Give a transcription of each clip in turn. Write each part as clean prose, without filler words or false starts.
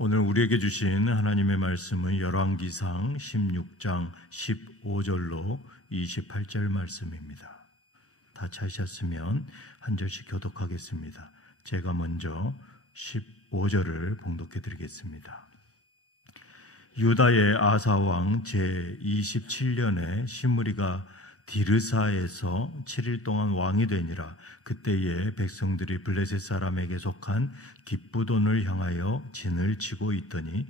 오늘 우리에게 주신 하나님의 말씀은 열왕기상 16장 15절로 28절 말씀입니다. 다 찾으셨으면 한 절씩 교독하겠습니다. 제가 먼저 15절을 봉독해 드리겠습니다. 유다의 아사왕 제27년에 시므리가 디르사에서 7일 동안 왕이 되니라. 그때에 백성들이 블레셋 사람에게 속한 기브돈을 향하여 진을 치고 있더니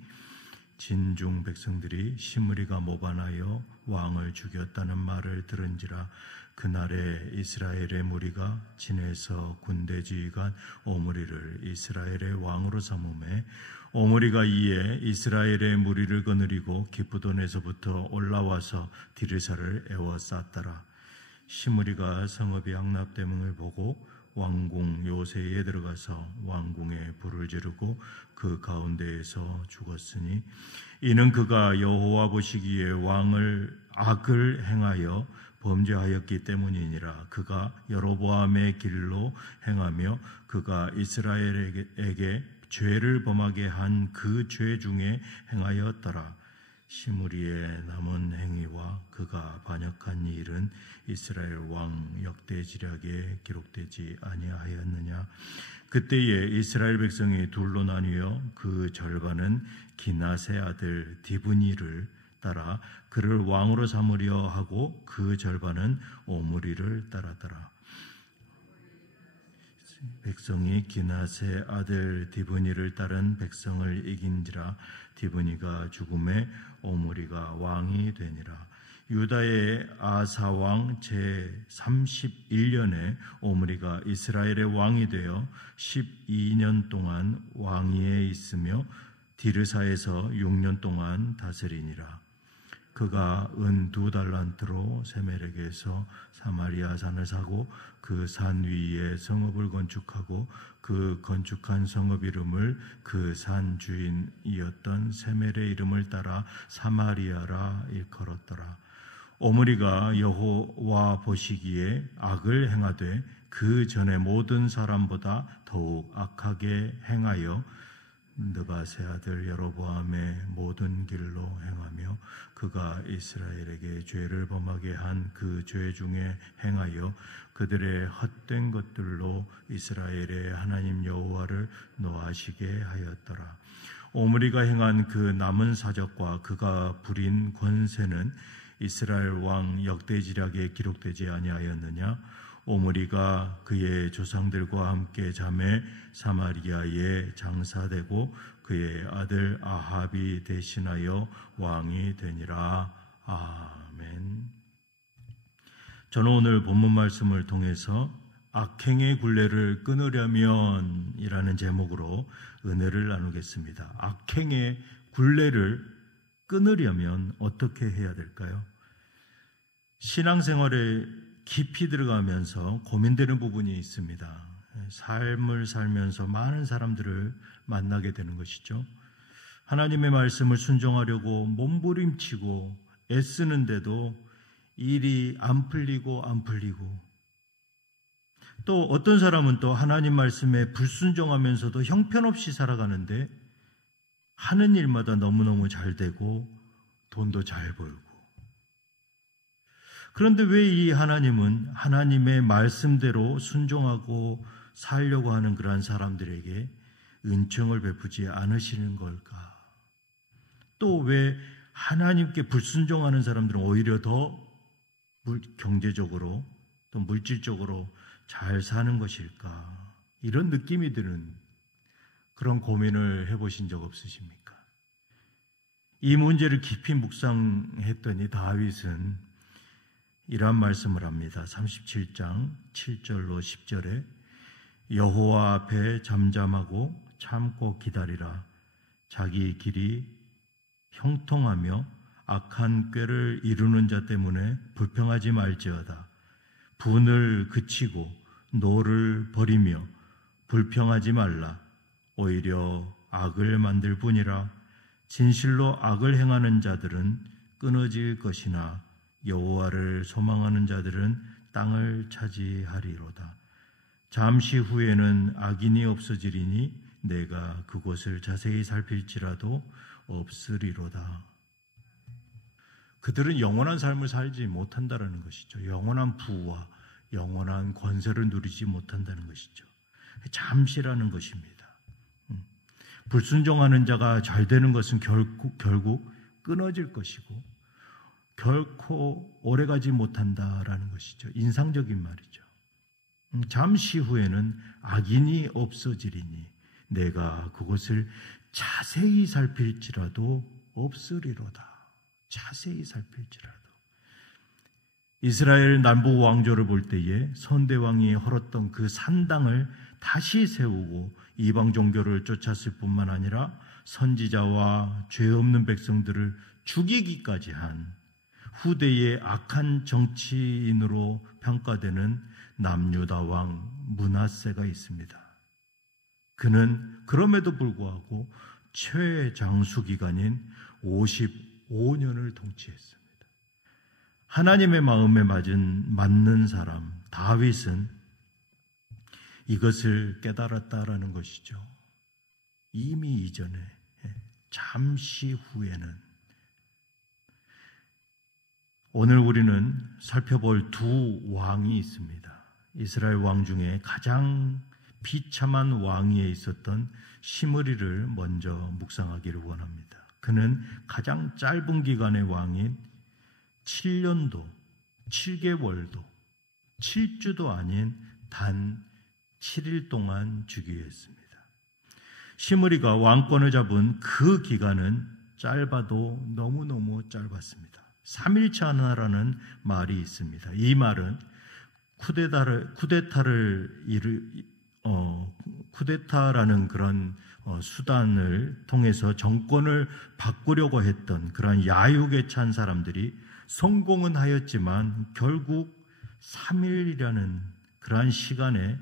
진중 백성들이 시므리가 모반하여 왕을 죽였다는 말을 들은지라. 그날에 이스라엘의 무리가 진에서 군대지휘관 오므리를 이스라엘의 왕으로 삼음에 오므리가 이에 이스라엘의 무리를 거느리고 기브돈에서부터 올라와서 디르사를 에워쌌더라. 시므리가 성읍이 양납됨을 보고 왕궁 요새에 들어가서 왕궁에 불을 지르고 그 가운데에서 죽었으니 이는 그가 여호와 보시기에 왕을 악을 행하여 범죄하였기 때문이니라. 그가 여로보암의 길로 행하며 그가 이스라엘에게 죄를 범하게 한 그 죄 중에 행하였더라. 시므리의 남은 행위와 그가 반역한 일은 이스라엘 왕 역대지략에 기록되지 아니하였느냐. 그때에 이스라엘 백성이 둘로 나뉘어 그 절반은 기낫의 아들 디브니를 따라 그를 왕으로 삼으려 하고 그 절반은 오므리를 따랐더라. 백성이 기낫의 아들 디브니를 따른 백성을 이긴지라. 디브니가 죽음에 오므리가 왕이 되니라. 유다의 아사왕 제31년에 오므리가 이스라엘의 왕이 되어 12년 동안 왕위에 있으며 디르사에서 6년 동안 다스리니라. 그가 은 2달란트로 세멜에게서 사마리아 산을 사고 그 산 위에 성읍을 건축하고 그 건축한 성읍 이름을 그 산 주인이었던 세멜의 이름을 따라 사마리아라 일컬었더라. 오므리가 여호와 보시기에 악을 행하되 그 전에 모든 사람보다 더욱 악하게 행하여 느밧의 아들 여로보암의 모든 길로 행하며 그가 이스라엘에게 죄를 범하게 한 그 죄 중에 행하여 그들의 헛된 것들로 이스라엘의 하나님 여호와를 노하시게 하였더라. 오므리가 행한 그 남은 사적과 그가 부린 권세는 이스라엘 왕 역대지략에 기록되지 아니하였느냐. 오므리가 그의 조상들과 함께 잠에 사마리아에 장사되고 그의 아들 아합이 대신하여 왕이 되니라. 아멘. 저는 오늘 본문 말씀을 통해서 악행의 굴레를 끊으려면 이라는 제목으로 은혜를 나누겠습니다. 악행의 굴레를 끊으려면 어떻게 해야 될까요? 신앙생활에 깊이 들어가면서 고민되는 부분이 있습니다. 삶을 살면서 많은 사람들을 만나게 되는 것이죠. 하나님의 말씀을 순종하려고 몸부림치고 애쓰는데도 일이 안 풀리고 또 어떤 사람은 또 하나님 말씀에 불순종하면서도 형편없이 살아가는데 하는 일마다 너무너무 잘 되고 돈도 잘 벌고. 그런데 왜 이 하나님은 하나님의 말씀대로 순종하고 살려고 하는 그러한 사람들에게 은총을 베푸지 않으시는 걸까? 또 왜 하나님께 불순종하는 사람들은 오히려 더 경제적으로 또 물질적으로 잘 사는 것일까? 이런 느낌이 드는 그런 고민을 해보신 적 없으십니까? 이 문제를 깊이 묵상했더니 다윗은 이러한 말씀을 합니다. 37장 7절로 10절에 여호와 앞에 잠잠하고 참고 기다리라. 자기 길이 형통하며 악한 꾀를 이루는 자 때문에 불평하지 말지어다. 분을 그치고 노를 버리며 불평하지 말라. 오히려 악을 만들 뿐이라. 진실로 악을 행하는 자들은 끊어질 것이나 여호와를 소망하는 자들은 땅을 차지하리로다. 잠시 후에는 악인이 없어지리니 내가 그곳을 자세히 살필지라도 없으리로다. 그들은 영원한 삶을 살지 못한다는 것이죠. 영원한 부와 영원한 권세를 누리지 못한다는 것이죠. 잠시라는 것입니다. 불순종하는 자가 잘 되는 것은 결국 끊어질 것이고 결코 오래가지 못한다라는 것이죠. 인상적인 말이죠. 잠시 후에는 악인이 없어지리니 내가 그것을 자세히 살필지라도 없으리로다. 자세히 살필지라도. 이스라엘 남부 왕조를 볼 때에 선대왕이 헐었던 그 산당을 다시 세우고 이방 종교를 쫓았을 뿐만 아니라 선지자와 죄 없는 백성들을 죽이기까지 한 후대의 악한 정치인으로 평가되는 남유다 왕 므낫세가 있습니다. 그는 그럼에도 불구하고 최장수 기간인 55년을 통치했습니다. 하나님의 마음에 맞는 사람 다윗은 이것을 깨달았다라는 것이죠. 이미 이전에, 잠시 후에는. 오늘 우리는 살펴볼 두 왕이 있습니다. 이스라엘 왕 중에 가장 비참한 왕위에 있었던 시므리를 먼저 묵상하기를 원합니다. 그는 가장 짧은 기간의 왕인 7년도, 7개월도, 7주도 아닌 단 7일 동안 즉위했습니다. 시므리가 왕권을 잡은 그 기간은 짧아도 너무너무 짧았습니다. 3일차 하나라는 말이 있습니다. 이 말은 쿠데타라는 그런 수단을 통해서 정권을 바꾸려고 했던 그런 야욕에 찬 사람들이 성공은 하였지만 결국 3일이라는 그러한 시간에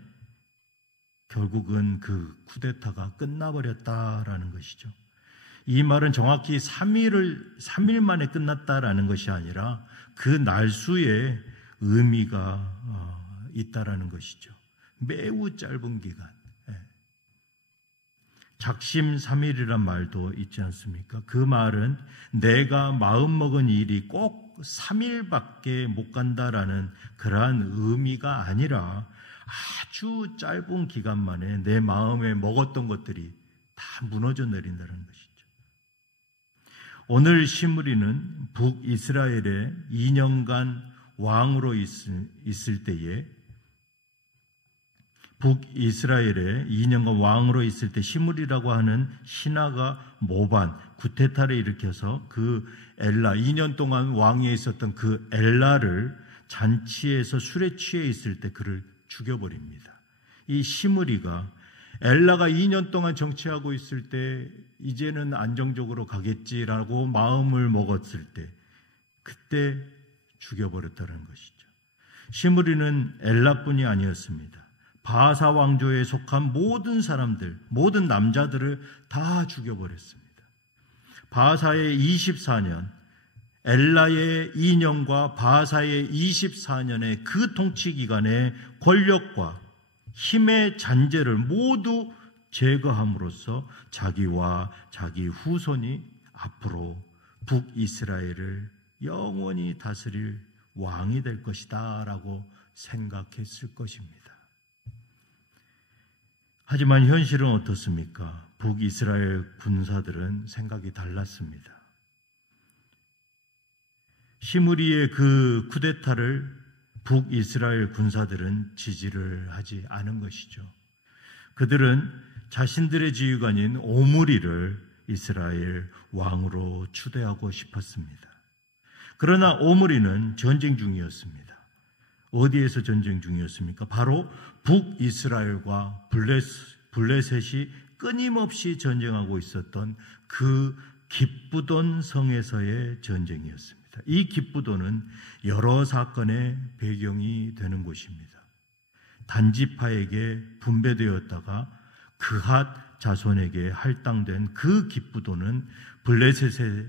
결국은 그 쿠데타가 끝나버렸다라는 것이죠. 이 말은 정확히 3일 만에 끝났다라는 것이 아니라 그 날수에 의미가 있다라는 것이죠. 매우 짧은 기간. 작심 3일이란 말도 있지 않습니까? 그 말은 내가 마음먹은 일이 꼭 3일밖에 못 간다라는 그러한 의미가 아니라 아주 짧은 기간 만에 내 마음에 먹었던 것들이 다 무너져 내린다는 것이죠. 오늘 시므리는 북이스라엘에 2년간 왕으로 있을 때에 북이스라엘에 2년간 왕으로 있을 때 시므리라고 하는 신하가 모반, 구테타를 일으켜서 그 엘라, 2년 동안 왕위에 있었던 그 엘라를 잔치에서 술에 취해 있을 때 그를 죽여버립니다. 이 시므리가 엘라가 2년 동안 정치하고 있을 때 이제는 안정적으로 가겠지라고 마음을 먹었을 때 그때 죽여버렸다는 것이죠. 시므리는 엘라뿐이 아니었습니다. 바하사 왕조에 속한 모든 사람들, 모든 남자들을 다 죽여버렸습니다. 바하사의 24년, 엘라의 2년과 바하사의 24년의 그 통치 기간의 권력과 힘의 잔재를 모두 제거함으로써 자기와 자기 후손이 앞으로 북이스라엘을 영원히 다스릴 왕이 될 것이다 라고 생각했을 것입니다. 하지만 현실은 어떻습니까? 북이스라엘 군사들은 생각이 달랐습니다. 시므리의 그 쿠데타를 북이스라엘 군사들은 지지를 하지 않은 것이죠. 그들은 자신들의 지휘관인 오므리를 이스라엘 왕으로 추대하고 싶었습니다. 그러나 오므리는 전쟁 중이었습니다. 어디에서 전쟁 중이었습니까? 바로 북이스라엘과 블레셋이 끊임없이 전쟁하고 있었던 그 기쁘돈 성에서의 전쟁이었습니다. 이 기쁘돈은 여러 사건의 배경이 되는 곳입니다. 단지파에게 분배되었다가 그핫 자손에게 할당된 그 기쁘돈은 블레셋에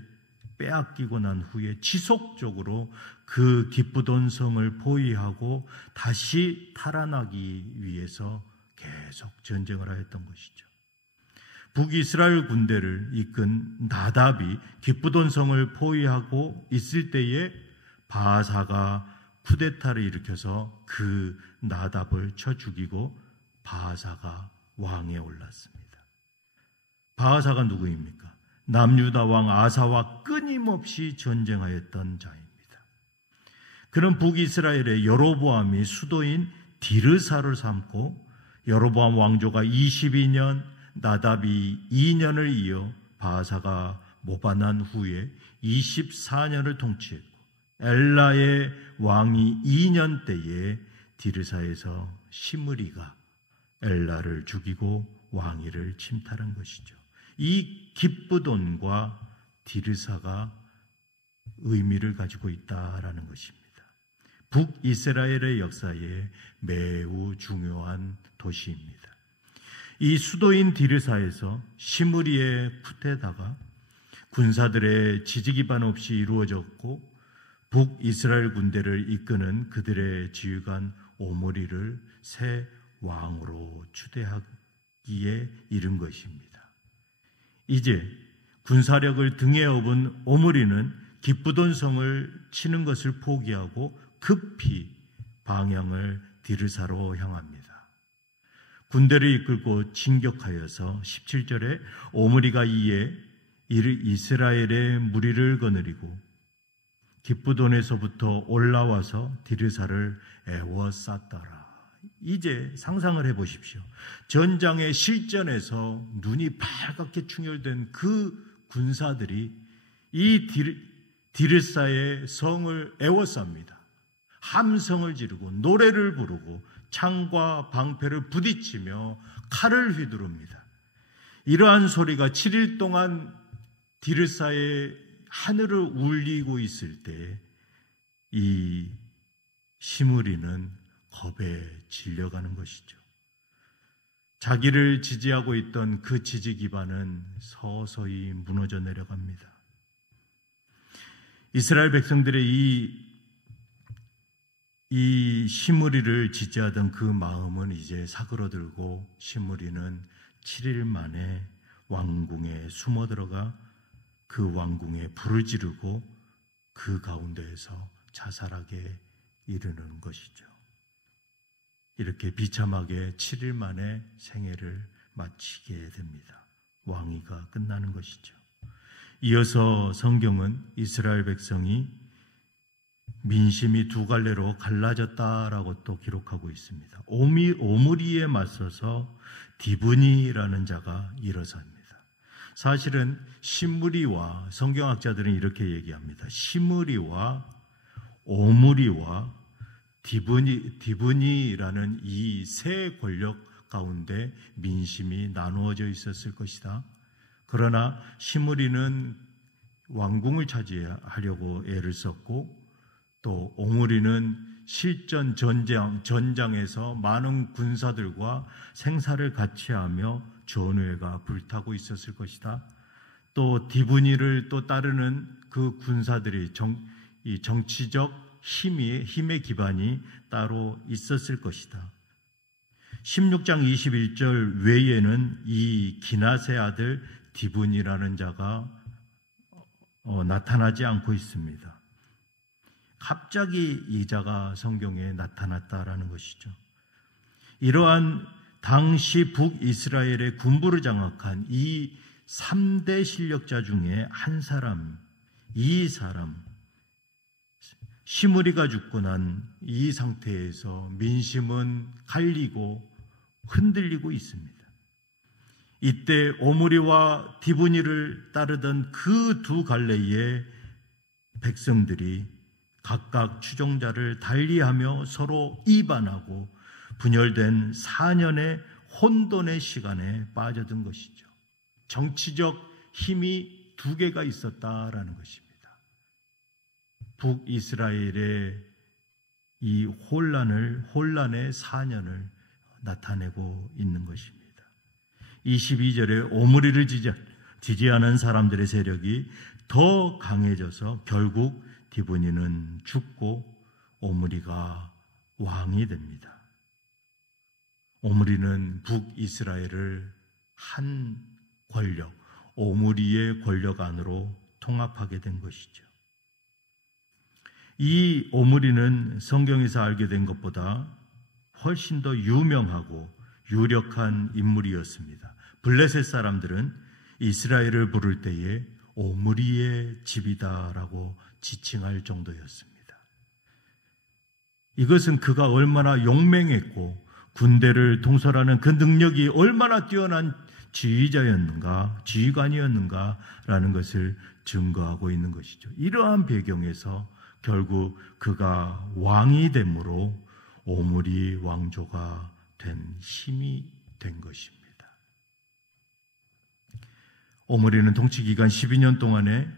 빼앗기고 난 후에 지속적으로 그 기쁘돈 성을 포위하고 다시 탈환하기 위해서 계속 전쟁을 하였던 것이죠. 북이스라엘 군대를 이끈 나답이 기브돈 성을 포위하고 있을 때에 바하사가 쿠데타를 일으켜서 그 나답을 쳐 죽이고 바하사가 왕에 올랐습니다. 바하사가 누구입니까? 남유다 왕 아사와 끊임없이 전쟁하였던 자입니다. 그는 북이스라엘의 여로보암이 수도인 디르사를 삼고 여로보암 왕조가 22년, 나답이 2년을 이어 바하사가 모반한 후에 24년을 통치했고 엘라의 왕이 2년 때에 디르사에서 시므리가 엘라를 죽이고 왕위를 침탈한 것이죠. 이 기브돈과 디르사가 의미를 가지고 있다라는 것입니다. 북이스라엘의 역사에 매우 중요한 도시입니다. 이 수도인 디르사에서 시므리의 쿠데타가 군사들의 지지 기반 없이 이루어졌고 북이스라엘 군대를 이끄는 그들의 지휘관 오므리를 새 왕으로 추대하기에 이른 것입니다. 이제 군사력을 등에 업은 오므리는 기브돈 성을 치는 것을 포기하고 급히 방향을 디르사로 향합니다. 군대를 이끌고 진격하여서 17절에 오므리가 이에 이스라엘의 무리를 거느리고 기브돈에서부터 올라와서 디르사를 에워쌌더라. 이제 상상을 해보십시오. 전장의 실전에서 눈이 빨갛게 충혈된 그 군사들이 이 디르사의 성을 에워쌉니다. 함성을 지르고 노래를 부르고 창과 방패를 부딪히며 칼을 휘두릅니다. 이러한 소리가 7일 동안 디르사의 하늘을 울리고 있을 때 이 시므리는 겁에 질려가는 것이죠. 자기를 지지하고 있던 그 지지 기반은 서서히 무너져 내려갑니다. 이스라엘 백성들의 이 시므리를 지지하던 그 마음은 이제 사그러들고 시므리는 7일 만에 왕궁에 숨어 들어가 그 왕궁에 불을 지르고 그 가운데에서 자살하게 이르는 것이죠. 이렇게 비참하게 7일 만에 생애를 마치게 됩니다. 왕위가 끝나는 것이죠. 이어서 성경은 이스라엘 백성이 민심이 두 갈래로 갈라졌다라고 또 기록하고 있습니다. 오므리에 맞서서 디브니라는 자가 일어섭니다. 사실은 시므리와 성경학자들은 이렇게 얘기합니다. 시므리와 오므리와 디브니라는 이 세 권력 가운데 민심이 나누어져 있었을 것이다. 그러나 시므리는 왕궁을 차지하려고 애를 썼고 또 오므리는 실전 전장에서 많은 군사들과 생사를 같이 하며 전우회가 불타고 있었을 것이다. 또 디브니를 또 따르는 그 군사들이 이 정치적 힘의 기반이 따로 있었을 것이다. 16장 21절 외에는 이 기낫의 아들 디브니라는 자가 나타나지 않고 있습니다. 갑자기 이 자가 성경에 나타났다라는 것이죠. 이러한 당시 북이스라엘의 군부를 장악한 이 3대 실력자 중에 한 사람, 이 사람, 시므리가 죽고 난 이 상태에서 민심은 갈리고 흔들리고 있습니다. 이때 오므리와 디브니를 따르던 그 두 갈래의 백성들이 각각 추종자를 달리하며 서로 이반하고 분열된 4년의 혼돈의 시간에 빠져든 것이죠. 정치적 힘이 두 개가 있었다라는 것입니다. 북이스라엘의 이 혼란의 4년을 나타내고 있는 것입니다. 22절에 오므리를 지지하는 사람들의 세력이 더 강해져서 결국 디브니는 죽고 오므리가 왕이 됩니다. 오므리는 북이스라엘을 한 권력, 오므리의 권력 안으로 통합하게 된 것이죠. 이 오므리는 성경에서 알게 된 것보다 훨씬 더 유명하고 유력한 인물이었습니다. 블레셋 사람들은 이스라엘을 부를 때에 오므리의 집이다라고 지칭할 정도였습니다. 이것은 그가 얼마나 용맹했고 군대를 통솔하는 그 능력이 얼마나 뛰어난 지휘관이었는가라는 것을 증거하고 있는 것이죠. 이러한 배경에서 결국 그가 왕이 됨으로 오므리 왕조가 된 힘이 된 것입니다. 오므리는 통치기간 12년 동안에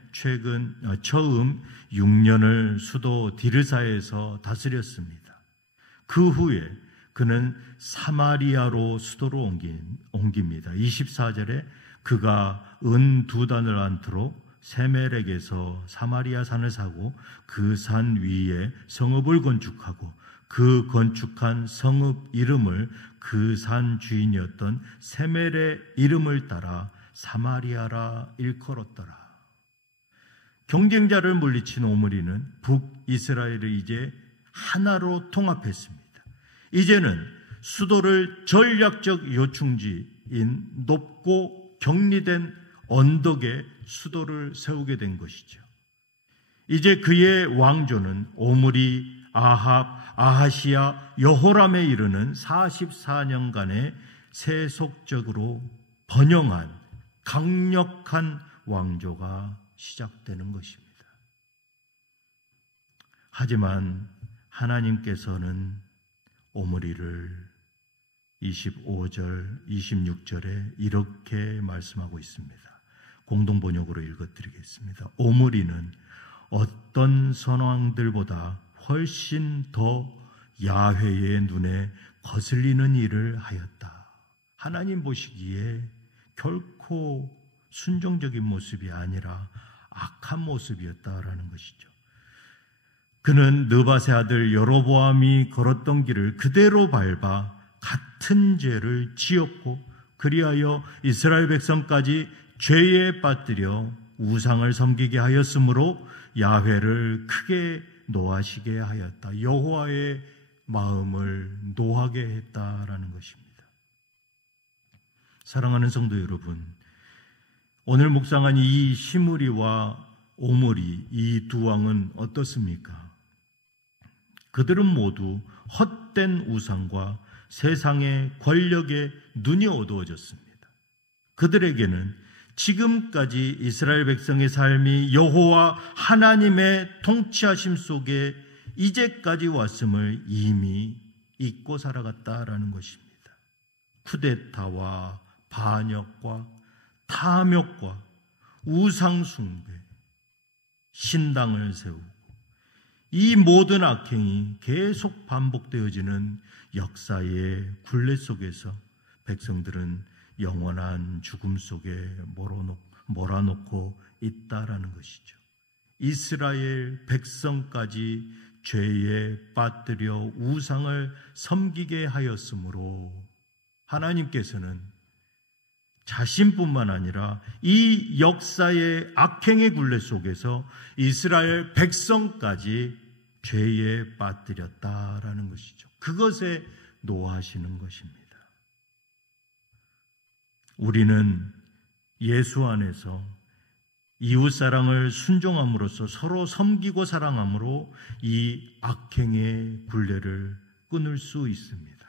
처음 6년을 수도 디르사에서 다스렸습니다. 그 후에 그는 사마리아로 수도로 옮깁니다. 24절에 그가 은 2단을 안토록 세멜렉에서 사마리아 산을 사고 그 산 위에 성읍을 건축하고 그 건축한 성읍 이름을 그 산 주인이었던 세멜의 이름을 따라 사마리아라 일컬었더라. 경쟁자를 물리친 오므리는 북이스라엘을 이제 하나로 통합했습니다. 이제는 수도를 전략적 요충지인 높고 격리된 언덕에 수도를 세우게 된 것이죠. 이제 그의 왕조는 오므리, 아합, 아하시야, 여호람에 이르는 44년간의 세속적으로 번영한 강력한 왕조가 시작되는 것입니다. 하지만 하나님께서는 오므리를 25절, 26절에 이렇게 말씀하고 있습니다. 공동번역으로 읽어드리겠습니다. 오므리는 어떤 선왕들보다 훨씬 더 야훼의 눈에 거슬리는 일을 하였다. 하나님 보시기에 결코 순종적인 모습이 아니라 악한 모습이었다라는 것이죠. 그는 느밧의 아들 여로보암이 걸었던 길을 그대로 밟아 같은 죄를 지었고 그리하여 이스라엘 백성까지 죄에 빠뜨려 우상을 섬기게 하였으므로 야훼를 크게 노하시게 하였다. 여호와의 마음을 노하게 했다라는 것입니다. 사랑하는 성도 여러분, 오늘 묵상한 이 시므리와 오므리 이 두 왕은 어떻습니까? 그들은 모두 헛된 우상과 세상의 권력에 눈이 어두워졌습니다. 그들에게는 지금까지 이스라엘 백성의 삶이 여호와 하나님의 통치하심 속에 이제까지 왔음을 이미 잊고 살아갔다라는 것입니다. 쿠데타와 반역과 탐욕과 우상숭배, 신당을 세우고 이 모든 악행이 계속 반복되어지는 역사의 굴레 속에서 백성들은 영원한 죽음 속에 몰아놓고 있다라는 것이죠. 이스라엘 백성까지 죄에 빠뜨려 우상을 섬기게 하였으므로 하나님께서는 자신뿐만 아니라 이 역사의 악행의 굴레 속에서 이스라엘 백성까지 죄에 빠뜨렸다라는 것이죠. 그것에 노하시는 것입니다. 우리는 예수 안에서 이웃사랑을 순종함으로써 서로 섬기고 사랑함으로 이 악행의 굴레를 끊을 수 있습니다.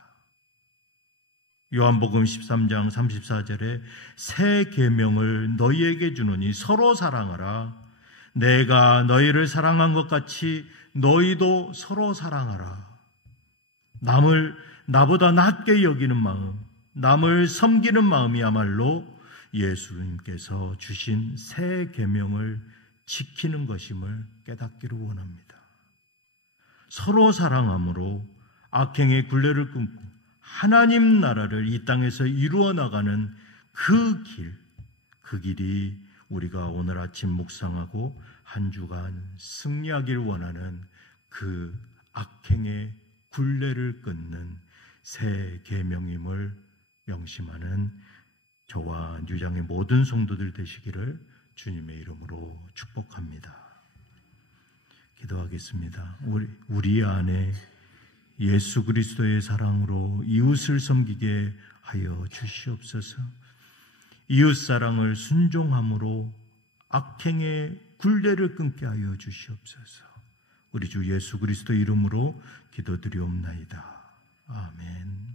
요한복음 13장 34절에 새 계명을 너희에게 주노니 서로 사랑하라. 내가 너희를 사랑한 것 같이 너희도 서로 사랑하라. 남을 나보다 낮게 여기는 마음, 남을 섬기는 마음이야말로 예수님께서 주신 새 계명을 지키는 것임을 깨닫기를 원합니다. 서로 사랑함으로 악행의 굴레를 끊고 하나님 나라를 이 땅에서 이루어 나가는 그 길이 우리가 오늘 아침 묵상하고 한 주간 승리하길 원하는 그 악행의 굴레를 끊는 새 계명임을 명심하는 저와 뉴장의 모든 성도들 되시기를 주님의 이름으로 축복합니다. 기도하겠습니다. 우리 안에 예수 그리스도의 사랑으로 이웃을 섬기게 하여 주시옵소서. 이웃 사랑을 순종함으로 악행의 굴레를 끊게 하여 주시옵소서. 우리 주 예수 그리스도 이름으로 기도드리옵나이다. 아멘.